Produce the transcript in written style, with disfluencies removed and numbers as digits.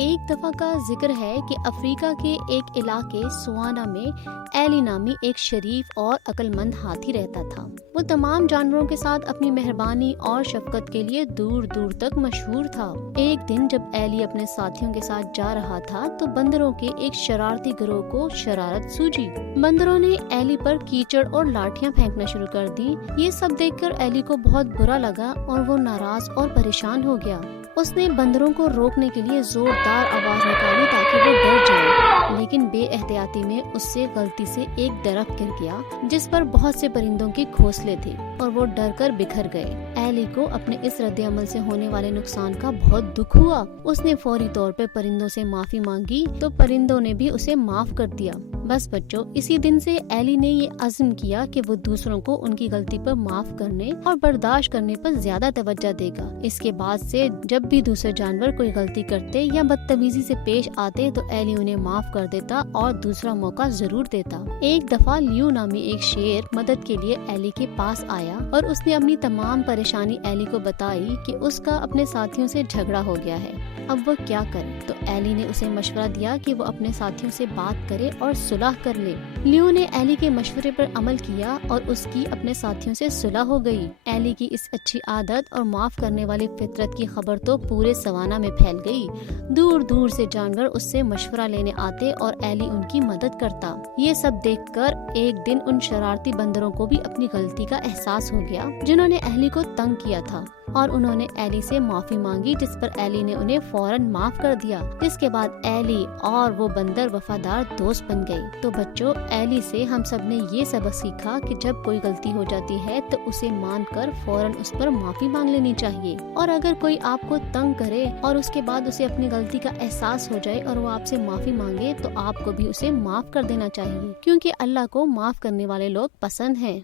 ایک دفعہ کا ذکر ہے کہ افریقہ کے ایک علاقے سوانا میں ایلی نامی ایک شریف اور عقل مند ہاتھی رہتا تھا۔ وہ تمام جانوروں کے ساتھ اپنی مہربانی اور شفقت کے لیے دور دور تک مشہور تھا۔ ایک دن جب ایلی اپنے ساتھیوں کے ساتھ جا رہا تھا تو بندروں کے ایک شرارتی گروہ کو شرارت سوجی۔ بندروں نے ایلی پر کیچڑ اور لاٹھیاں پھینکنا شروع کر دی۔ یہ سب دیکھ کر ایلی کو بہت برا لگا اور وہ ناراض اور پریشان ہو گیا۔ اس نے بندروں کو روکنے کے لیے زوردار آواز نکالی تاکہ وہ ڈر جائیں، لیکن بے احتیاطی میں اس سے غلطی سے ایک درخت گر گیا جس پر بہت سے پرندوں کے گھونسلے تھے اور وہ ڈر کر بکھر گئے۔ ایلی کو اپنے اس رد عمل سے ہونے والے نقصان کا بہت دکھ ہوا۔ اس نے فوری طور پر پرندوں سے معافی مانگی تو پرندوں نے بھی اسے معاف کر دیا۔ بس بچوں، اسی دن سے ایلی نے یہ عزم کیا کہ وہ دوسروں کو ان کی غلطی پر معاف کرنے اور برداشت کرنے پر زیادہ توجہ دے گا۔ اس کے بعد سے جب بھی دوسرے جانور کوئی غلطی کرتے یا بدتمیزی سے پیش آتے تو ایلی انہیں معاف کر دیتا اور دوسرا موقع ضرور دیتا۔ ایک دفعہ لیو نامی ایک شیر مدد کے لیے ایلی کے پاس آیا اور اس نے اپنی تمام پریشانی ایلی کو بتائی کہ اس کا اپنے ساتھیوں سے جھگڑا ہو گیا ہے، اب وہ کیا کرے۔ تو ایلی نے اسے مشورہ دیا کہ وہ اپنے ساتھیوں سے بات کرے اور صلح کر لے۔ لیو نے ایلی کے مشورے پر عمل کیا اور اس کی اپنے ساتھیوں سے صلح ہو گئی۔ ایلی کی اس اچھی عادت اور معاف کرنے والی فطرت کی خبر تو پورے سوانا میں پھیل گئی۔ دور دور سے جانور اس سے مشورہ لینے آتے اور ایلی ان کی مدد کرتا۔ یہ سب دیکھ کر ایک دن ان شرارتی بندروں کو بھی اپنی غلطی کا احساس ہو گیا جنہوں نے ایلی کو تنگ کیا تھا، اور انہوں نے ایلی سے معافی مانگی جس پر ایلی نے انہیں فوراً معاف کر دیا۔ جس کے بعد ایلی اور وہ بندر وفادار دوست بن گئے۔ تو بچوں، ایلی سے ہم سب نے یہ سبق سیکھا کہ جب کوئی غلطی ہو جاتی ہے تو اسے مان کر فوراً اس پر معافی مانگ لینی چاہیے، اور اگر کوئی آپ کو تنگ کرے اور اس کے بعد اسے اپنی غلطی کا احساس ہو جائے اور وہ آپ سے معافی مانگے تو آپ کو بھی اسے معاف کر دینا چاہیے، کیونکہ اللہ کو معاف کرنے والے لوگ پسند ہیں۔